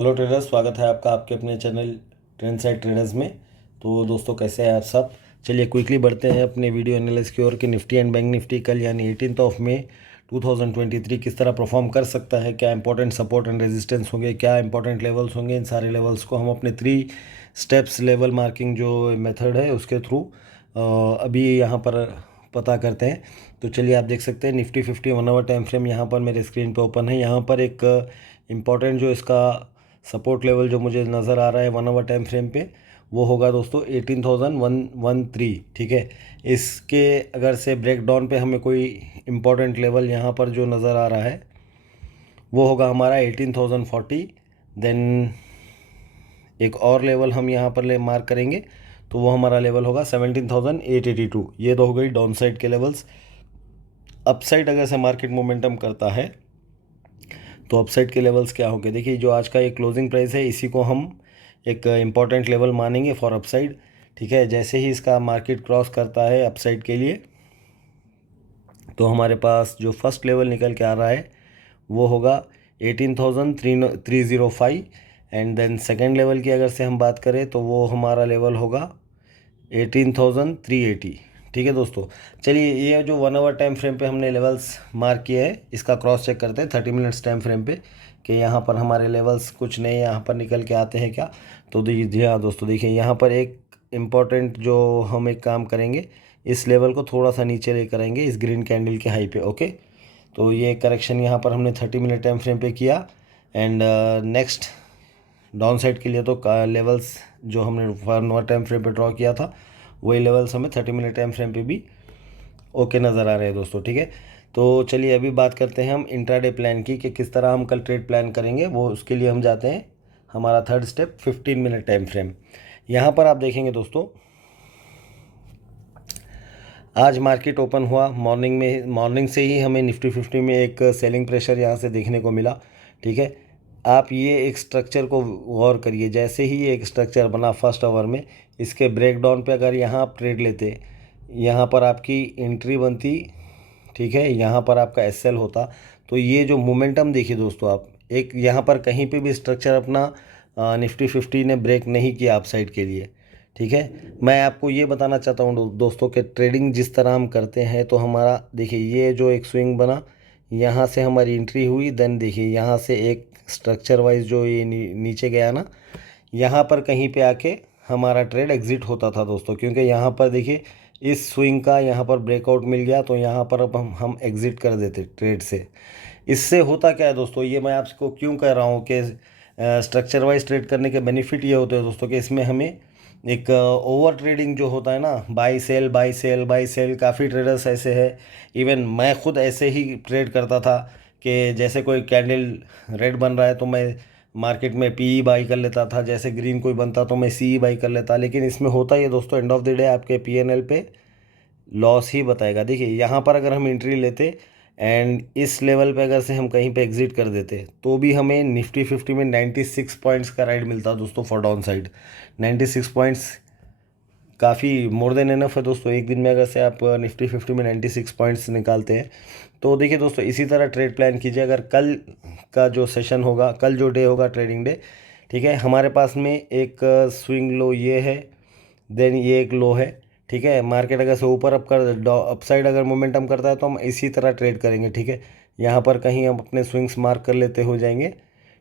Hello traders, स्वागत है आपका आपके अपने चैनल ट्रेंड साइड ट्रेडर्स में। तो दोस्तों, कैसे हैं आप सब। चलिए क्विकली बढ़ते हैं अपने वीडियो एनालिसिस की ओर कि निफ्टी एंड बैंक निफ्टी कल यानी 18 मई 2023 किस तरह परफॉर्म कर सकता है, क्या इंपॉर्टेंट सपोर्ट एंड रेजिस्टेंस होंगे, क्या इंपॉर्टेंट लेवल्स होंगे। इन सारे लेवल्स को हम अपने 3 स्टेप्स लेवल मार्किंग जो मेथड है उसके थ्रू अभी यहाँ पर पता करते हैं। तो चलिए, आप देख सकते हैं निफ्टी 50 1 आवर टाइम फ्रेम यहाँ पर मेरे स्क्रीन पे ओपन है। यहाँ पर एक इम्पॉर्टेंट जो इसका सपोर्ट लेवल जो मुझे नज़र आ रहा है 1 आवर टाइम फ्रेम पे, वो होगा दोस्तों 18,113। ठीक है, इसके अगर से ब्रेक डाउन पे हमें कोई इम्पोर्टेंट लेवल यहाँ पर जो नज़र आ रहा है वो होगा हमारा 18,040। देन एक और लेवल हम यहाँ पर ले मार्क करेंगे तो वो हमारा लेवल होगा 17,882। ये तो हो गई डाउन साइड के लेवल्स। अपसाइड अगर से मार्केट मोमेंटम करता है तो अपसाइड के लेवल्स क्या होंगे। देखिए, जो आज का एक क्लोजिंग प्राइस है इसी को हम एक इम्पॉर्टेंट लेवल मानेंगे फॉर अपसाइड। ठीक है, जैसे ही इसका मार्केट क्रॉस करता है अपसाइड के लिए तो हमारे पास जो फर्स्ट लेवल निकल के आ रहा है वो होगा 18,305। एंड देन सेकेंड लेवल की अगर से हम बात करें तो वो हमारा लेवल होगा 18,380। ठीक है दोस्तों, चलिए ये जो 1 आवर टाइम फ्रेम पे हमने लेवल्स मार्क किए हैं इसका क्रॉस चेक करते हैं 30 मिनट्स टाइम फ्रेम पे कि यहाँ पर हमारे लेवल्स कुछ नए यहाँ पर निकल के आते हैं क्या। तो जी हाँ दोस्तों, देखिए यहाँ पर एक इम्पॉर्टेंट जो हम एक काम करेंगे, इस लेवल को थोड़ा सा नीचे लेकर आएंगे इस ग्रीन कैंडल के हाई पे। ओके, तो ये करेक्शन यहाँ पर हमने 30 मिनट टाइम फ्रेम पे किया। एंड नेक्स्ट डाउन साइड के लिए तो लेवल्स जो हमने 1 आवर टाइम फ्रेम पे ड्रॉ किया था वही लेवल्स हमें 30 मिनट टाइम फ्रेम पे भी ओके नज़र आ रहे हैं दोस्तों। ठीक है, तो चलिए अभी बात करते हैं हम इंट्राडे प्लान की कि किस तरह हम कल ट्रेड प्लान करेंगे। वो उसके लिए हम जाते हैं हमारा third step 15 minute time frame. यहाँ पर आप देखेंगे दोस्तों, आज मार्केट ओपन हुआ मॉर्निंग से ही हमें निफ्टी 50 में एक सेलिंग प्रेशर यहाँ से देखने को मिला। ठीक है, आप ये एक स्ट्रक्चर को गौर करिए, जैसे ही ये एक स्ट्रक्चर बना फर्स्ट आवर में इसके ब्रेकडाउन पे अगर यहाँ आप ट्रेड लेते, यहाँ पर आपकी एंट्री बनती। ठीक है, यहाँ पर आपका एसएल होता। तो ये जो मोमेंटम देखिए दोस्तों, आप एक यहाँ पर कहीं पे भी स्ट्रक्चर अपना निफ्टी 50 ने ब्रेक नहीं किया अप साइड के लिए। ठीक है, मैं आपको ये बताना चाहता हूँ दोस्तों कि ट्रेडिंग जिस तरह हम करते हैं तो हमारा देखिए ये जो एक स्विंग बना यहाँ से हमारी एंट्री हुई, देन देखिए यहाँ से एक स्ट्रक्चर वाइज जो ये नीचे गया ना, यहाँ पर कहीं पे आके हमारा ट्रेड एग्जिट होता था दोस्तों, क्योंकि यहाँ पर देखिए इस स्विंग का यहाँ पर ब्रेकआउट मिल गया तो यहाँ पर अब हम एग्जिट कर देते ट्रेड से। इससे होता क्या है दोस्तों, ये मैं आपको क्यों कह रहा हूँ कि स्ट्रक्चर वाइज ट्रेड करने के बेनिफिट ये होते हैं दोस्तों कि इसमें हमें एक ओवर ट्रेडिंग जो होता है ना, buy sell buy sell buy sell, काफ़ी ट्रेडर्स ऐसे हैं, इवन मैं खुद ऐसे ही ट्रेड करता था कि जैसे कोई कैंडल रेड बन रहा है तो मैं मार्केट में पीई बाई कर लेता था, जैसे ग्रीन कोई बनता तो मैं सी बाई कर लेता। लेकिन इसमें होता ये दोस्तों, एंड ऑफ द डे आपके पीएनएल पे लॉस ही बताएगा। देखिए यहाँ पर अगर हम एंट्री लेते एंड इस लेवल पे अगर से हम कहीं पे एग्जिट कर देते तो भी हमें निफ्टी 50 में 96 पॉइंट्स का राइड मिलता दोस्तों फॉर डाउन साइड। 96 पॉइंट्स काफ़ी मोर देन इनफ है दोस्तों। एक दिन में अगर से आप निफ्टी 50 में 96 पॉइंट्स निकालते हैं तो देखिए दोस्तों, इसी तरह ट्रेड प्लान कीजिए। अगर कल का जो सेशन होगा, कल जो डे होगा ट्रेडिंग डे, ठीक है, हमारे पास में एक स्विंग लो ये है, देन ये एक लो है। ठीक है, मार्केट अगर से ऊपर अपसाइड अगर मोमेंटम करता है तो हम इसी तरह ट्रेड करेंगे। ठीक है, यहाँ पर कहीं हम अपने स्विंग्स मार्क कर लेते हो जाएंगे।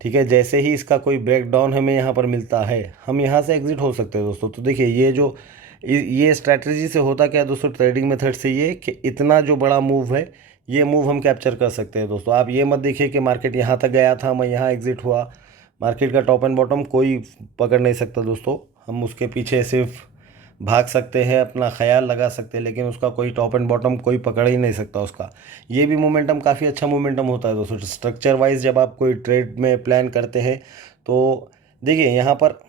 ठीक है, जैसे ही इसका कोई ब्रेक डाउन हमें यहाँ पर मिलता है हम यहाँ से एग्जिट हो सकते हैं दोस्तों। तो देखिए ये जो ये स्ट्रैटेजी से होता क्या है दोस्तों, ट्रेडिंग मेथड से ये कि इतना जो बड़ा मूव है ये मूव हम कैप्चर कर सकते हैं दोस्तों। आप ये मत देखिए कि मार्केट यहाँ तक गया था मैं यहाँ एग्जिट हुआ। मार्केट का टॉप एंड बॉटम कोई पकड़ नहीं सकता दोस्तों। हम उसके पीछे सिर्फ भाग सकते हैं, अपना ख्याल लगा सकते हैं, लेकिन उसका कोई टॉप एंड बॉटम कोई पकड़ ही नहीं सकता उसका। ये भी मोमेंटम काफ़ी अच्छा मोमेंटम होता है दोस्तों स्ट्रक्चर वाइज जब आप कोई ट्रेड में प्लान करते हैं। तो देखिए यहाँ पर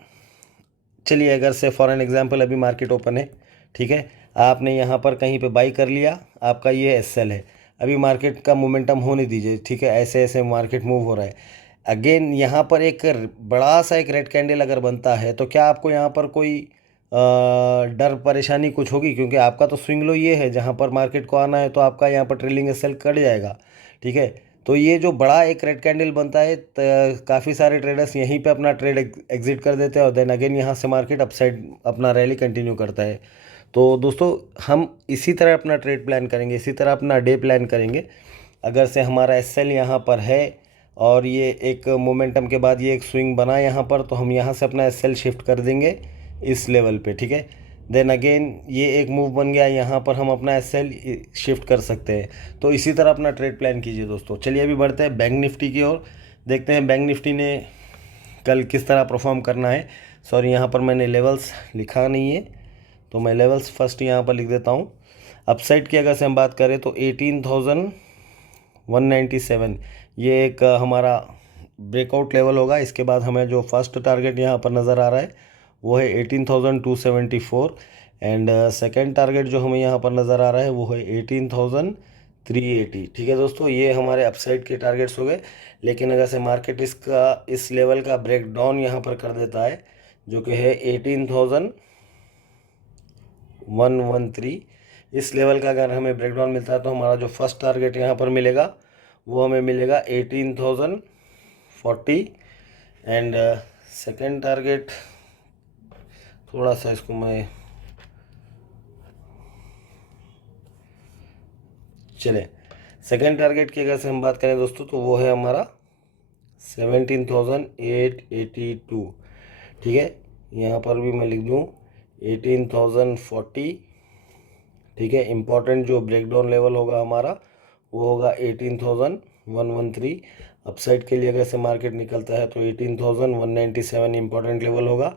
चलिए अगर से फॉर एन एग्जांपल अभी मार्केट ओपन है, ठीक है, आपने यहाँ पर कहीं पे बाई कर लिया, आपका ये एसएल है। अभी मार्केट का मोमेंटम होने दीजिए। ठीक है, ऐसे ऐसे मार्केट मूव हो रहा है। अगेन यहाँ पर एक बड़ा सा एक रेड कैंडल अगर बनता है तो क्या आपको यहाँ पर कोई डर परेशानी कुछ होगी, क्योंकि आपका तो स्विंग लो ये है जहाँ पर मार्केट को आना है, तो आपका यहाँ पर ट्रेलिंग एसएल कट जाएगा। ठीक है, तो ये जो बड़ा एक रेड कैंडल बनता है काफ़ी सारे ट्रेडर्स यहीं पे अपना ट्रेड एग्जिट कर देते हैं और देन अगेन यहाँ से मार्केट अपसाइड अपना रैली कंटिन्यू करता है। तो दोस्तों हम इसी तरह अपना ट्रेड प्लान करेंगे, इसी तरह अपना डे प्लान करेंगे। अगर से हमारा एसएल यहाँ पर है और ये एक मोमेंटम के बाद ये एक स्विंग बना यहाँ पर, तो हम यहाँ से अपना एसएल शिफ्ट कर देंगे इस लेवल पे, ठीक है। देन अगेन ये एक मूव बन गया, यहाँ पर हम अपना एसएल शिफ्ट कर सकते हैं। तो इसी तरह अपना ट्रेड प्लान कीजिए दोस्तों। चलिए अभी बढ़ते हैं बैंक निफ्टी की ओर, देखते हैं बैंक निफ्टी ने कल किस तरह परफॉर्म करना है। सॉरी, यहाँ पर मैंने लेवल्स लिखा नहीं है, तो मैं लेवल्स फर्स्ट यहाँ पर लिख देता हूँ। अपसाइड की अगर से हम बात करें तो 18,197 ये एक हमारा ब्रेकआउट लेवल होगा। इसके बाद हमें जो फर्स्ट टारगेट यहाँ पर नज़र आ रहा है वो है 18,274 एंड सेकेंड टारगेट जो हमें यहाँ पर नज़र आ रहा है वो है 18,380। ठीक है दोस्तों, ये हमारे अपसाइड के टारगेट्स हो गए। लेकिन अगर से मार्केट इस लेवल का ब्रेक डाउन यहाँ पर कर देता है जो कि है 18,113, इस लेवल का अगर हमें ब्रेकडाउन मिलता है तो हमारा जो फर्स्ट टारगेट यहाँ पर मिलेगा वो हमें मिलेगा 18,040 एंड सेकेंड टारगेट, थोड़ा सा इसको मैं चले, सेकेंड टारगेट की अगर से हम बात करें दोस्तों तो वो है हमारा 17,882। ठीक है, यहाँ पर भी मैं लिख दूँ 18,040। ठीक है, इम्पॉर्टेंट जो ब्रेकडाउन लेवल होगा हमारा वो होगा 18,113। अपसाइड के लिए अगर से मार्केट निकलता है तो 18,197 इम्पॉर्टेंट लेवल होगा।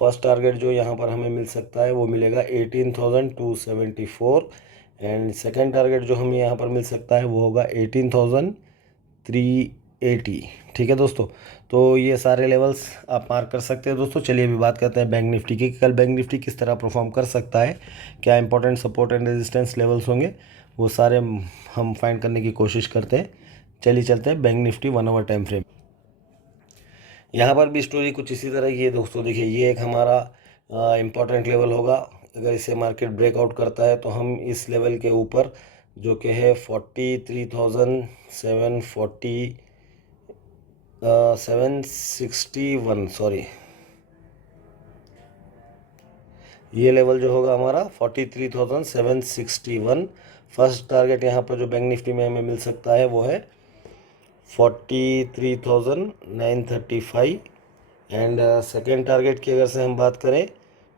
फर्स्ट टारगेट जो यहाँ पर हमें मिल सकता है वो मिलेगा 18,274 एंड सेकेंड टारगेट जो हमें यहाँ पर मिल सकता है वो होगा 18,380। ठीक है दोस्तों, तो ये सारे लेवल्स आप मार्क कर सकते हैं दोस्तों। चलिए अभी बात करते हैं बैंक निफ्टी की, कल बैंक निफ्टी किस तरह परफॉर्म कर सकता है, क्या important support and resistance levels होंगे, वो सारे हम फाइंड करने की कोशिश करते हैं। चलिए चलते हैं bank Nifty 1 hour time frame. यहाँ पर भी स्टोरी कुछ इसी तरह की है दोस्तों। देखिए, ये एक हमारा इम्पॉर्टेंट लेवल होगा। अगर इसे मार्केट ब्रेकआउट करता है तो हम इस लेवल के ऊपर जो कि है 761 सॉरी, ये लेवल जो होगा हमारा 43,761। फर्स्ट टारगेट यहाँ पर जो बैंक निफ्टी में हमें मिल सकता है वो है 43,935 एंड सेकेंड टारगेट की अगर से हम बात करें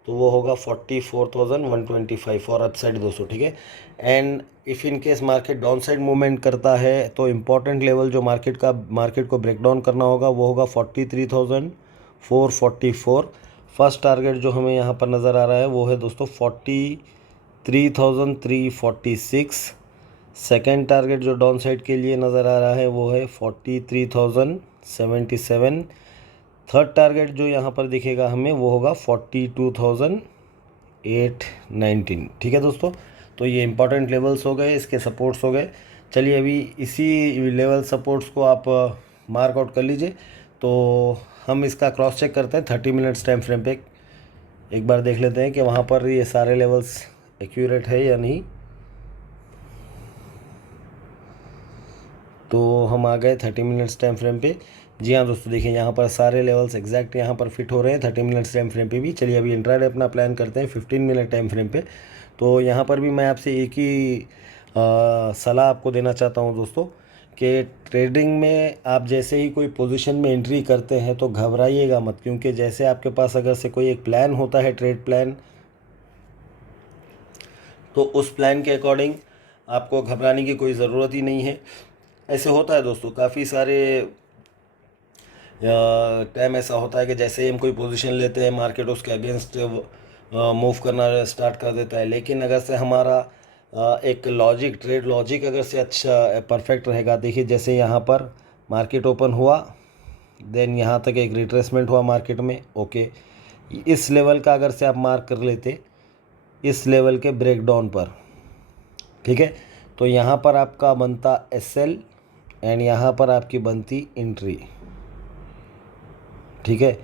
तो वो होगा 44,125 फॉर अपसाइड दोस्तों। ठीक है, and if in case market down side movement करता है तो इम्पॉर्टेंट लेवल जो मार्केट को ब्रेक डाउन करना होगा वो होगा 43,444। फर्स्ट टारगेट जो हमें यहाँ पर नज़र आ रहा है वो है दोस्तों 43,346। सेकेंड टारगेट जो डाउन साइड के लिए नज़र आ रहा है वो है 43,077। थर्ड टारगेट जो यहाँ पर दिखेगा हमें वो होगा 42,819। ठीक है दोस्तों, तो ये इंपॉर्टेंट लेवल्स हो गए, इसके सपोर्ट्स हो गए। चलिए अभी इसी लेवल सपोर्ट्स को आप मार्क आउट कर लीजिए। तो हम इसका क्रॉस चेक करते हैं 30 मिनट्स टाइम फ्रेम पे, एक बार देख लेते हैं कि वहाँ पर ये सारे लेवल्स एक्यूरेट है या नहीं। तो हम आ गए 30 मिनट्स टाइम फ्रेम पे। जी हाँ दोस्तों, देखिए यहाँ पर सारे लेवल्स एग्जैक्ट यहाँ पर फिट हो रहे हैं 30 मिनट्स टाइम फ्रेम पे भी। चलिए अभी इंट्राडे अपना प्लान करते हैं 15 मिनट टाइम फ्रेम पे। तो यहाँ पर भी मैं आपसे एक ही सलाह आपको देना चाहता हूँ दोस्तों कि ट्रेडिंग में आप जैसे ही कोई पोजीशन में एंट्री करते हैं तो घबराइएगा मत, क्योंकि जैसे आपके पास अगर से कोई एक प्लान होता है ट्रेड प्लान, तो उस प्लान के अकॉर्डिंग आपको घबराने की कोई ज़रूरत ही नहीं है। ऐसे होता है दोस्तों, काफ़ी सारे टाइम ऐसा होता है कि जैसे ही हम कोई पोजीशन लेते हैं मार्केट उसके अगेंस्ट मूव करना स्टार्ट कर देता है। लेकिन अगर से हमारा एक ट्रेड लॉजिक अगर से अच्छा परफेक्ट रहेगा, देखिए जैसे यहाँ पर मार्केट ओपन हुआ, देन यहाँ तक एक रिट्रेसमेंट हुआ मार्केट में, ओके, इस लेवल का अगर से आप मार्क कर लेते इस लेवल के ब्रेकडाउन पर, ठीक है, तो यहाँ पर आपका बनता एसएल एंड यहाँ पर आपकी बनती एंट्री। ठीक है,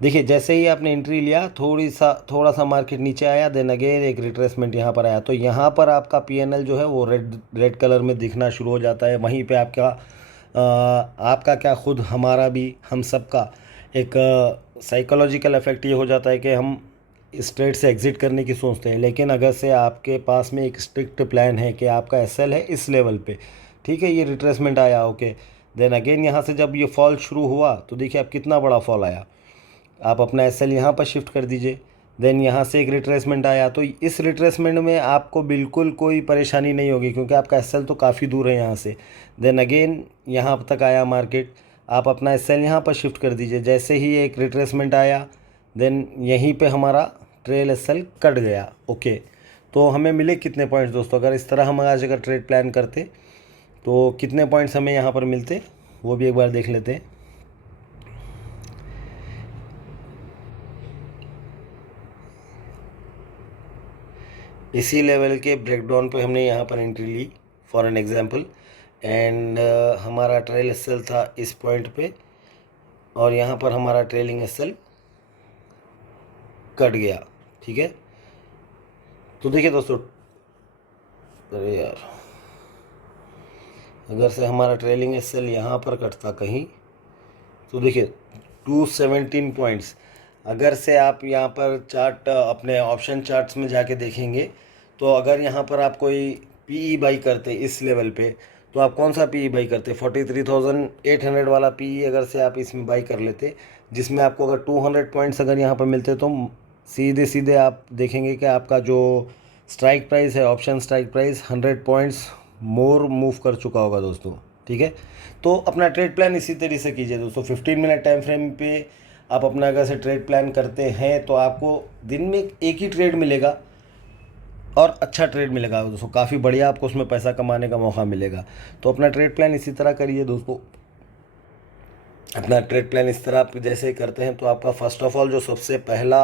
देखिए जैसे ही आपने एंट्री लिया थोड़ा सा मार्केट नीचे आया, देन अगेन एक रिट्रेसमेंट यहाँ पर आया, तो यहाँ पर आपका पीएनएल जो है वो रेड कलर में दिखना शुरू हो जाता है। वहीं पे आपका आपका क्या, खुद हमारा भी, हम सबका एक साइकोलॉजिकल इफेक्ट ये हो जाता है कि हम इस ट्रेड से एग्ज़िट करने की सोचते हैं। लेकिन अगर से आपके पास में एक स्ट्रिक्ट प्लान है कि आपका एसएल है इस लेवल पे, ठीक है, ये रिट्रेसमेंट आया, ओके, देन अगेन यहाँ से जब ये फॉल शुरू हुआ तो देखिए आप कितना बड़ा फॉल आया, आप अपना एसएल यहाँ पर शिफ्ट कर दीजिए। देन यहाँ से एक रिट्रेसमेंट आया, तो इस रिट्रेसमेंट में आपको बिल्कुल कोई परेशानी नहीं होगी क्योंकि आपका एसएल तो काफ़ी दूर है यहाँ से। देन अगेन यहाँ तक आया मार्केट, आप अपना एसएल यहाँ पर शिफ्ट कर दीजिए। जैसे ही एक रिट्रेसमेंट आया, देन यहीं पे हमारा ट्रेल एसएल कट गया, ओके। तो हमें मिले कितने पॉइंट्स दोस्तों, अगर इस तरह हम आज अगर ट्रेड प्लान करते तो कितने पॉइंट्स हमें यहाँ पर मिलते, वो भी एक बार देख लेते हैं। इसी लेवल के ब्रेकडाउन पे हमने यहाँ पर एंट्री ली फॉर एन एग्जांपल, एंड हमारा ट्रेल एसएल था इस पॉइंट पे और यहाँ पर हमारा ट्रेलिंग एसएल कट गया, ठीक है। तो देखिए दोस्तों, अरे यार, अगर से हमारा ट्रेलिंग एसएल यहाँ पर कटता कहीं तो देखिए 217 पॉइंट्स, अगर से आप यहाँ पर चार्ट अपने ऑप्शन चार्ट्स में जाके देखेंगे तो अगर यहाँ पर आप कोई पीई बाई करते इस लेवल पे तो आप कौन सा पीई बाई करते, 43,800 वाला पीई अगर से आप इसमें बाई कर लेते, जिसमें आपको अगर 200 पॉइंट्स अगर यहाँ पर मिलते तो सीधे सीधे आप देखेंगे कि आपका जो स्ट्राइक प्राइस है, ऑप्शन स्ट्राइक प्राइस 100 पॉइंट्स मोर मूव कर चुका होगा दोस्तों, ठीक है। तो अपना ट्रेड प्लान इसी तरीके से कीजिए दोस्तों। 15 मिनट टाइम फ्रेम पे आप अपना अगर से ट्रेड प्लान करते हैं तो आपको दिन में एक ही ट्रेड मिलेगा और अच्छा ट्रेड मिलेगा दोस्तों, काफ़ी बढ़िया आपको उसमें पैसा कमाने का मौका मिलेगा। तो अपना ट्रेड प्लान इसी तरह करिए दोस्तों। अपना ट्रेड प्लान इस तरह आप जैसे करते हैं तो आपका फर्स्ट ऑफ ऑल जो सबसे पहला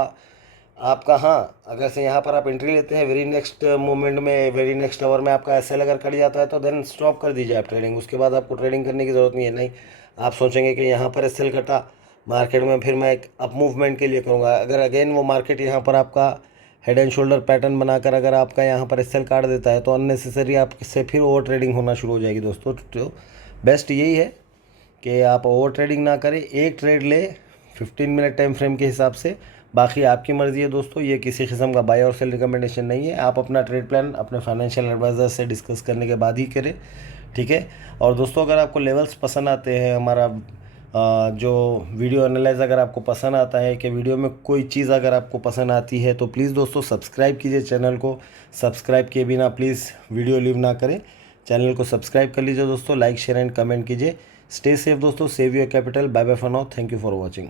आपका, हाँ, अगर से यहाँ पर आप एंट्री लेते हैं वेरी नेक्स्ट मोमेंट में, वेरी नेक्स्ट आवर में आपका एसएल अगर कट जाता है तो देन स्टॉप कर दीजिए आप ट्रेडिंग। उसके बाद आपको ट्रेडिंग करने की ज़रूरत नहीं है। नहीं, आप सोचेंगे कि यहाँ पर एसएल कटा मार्केट में, फिर मैं एक अप मूवमेंट के लिए करूँगा। अगर अगेन वो मार्केट यहाँ पर आपका हेड एंड शोल्डर पैटर्न बनाकर अगर आपका यहाँ पर एसएल काट देता है तो अननेसेसरी आपसे फिर ओवर ट्रेडिंग होना शुरू हो जाएगी दोस्तों। तो बेस्ट यही है कि आप ओवर ट्रेडिंग ना करें, एक ट्रेड ले 15 मिनट टाइम फ्रेम के हिसाब से, बाकी आपकी मर्ज़ी है दोस्तों। ये किसी किस्म का बाय और सेल रिकमेंडेशन नहीं है। आप अपना ट्रेड प्लान अपने फाइनेंशियल एडवाइज़र से डिस्कस करने के बाद ही करें, ठीक है। और दोस्तों अगर आपको लेवल्स पसंद आते हैं, हमारा जो वीडियो एनालाइज अगर आपको पसंद आता है, कि वीडियो में कोई चीज़ अगर आपको पसंद आती है तो प्लीज़ दोस्तों सब्सक्राइब कीजिए चैनल को। सब्सक्राइब किए बिना प्लीज़ वीडियो लीव ना करें, चैनल को सब्सक्राइब कर लीजिए दोस्तों, लाइक शेयर एंड कमेंट कीजिए। स्टे सेफ दोस्तों, save your capital. Bye bye for now, thank you for watching.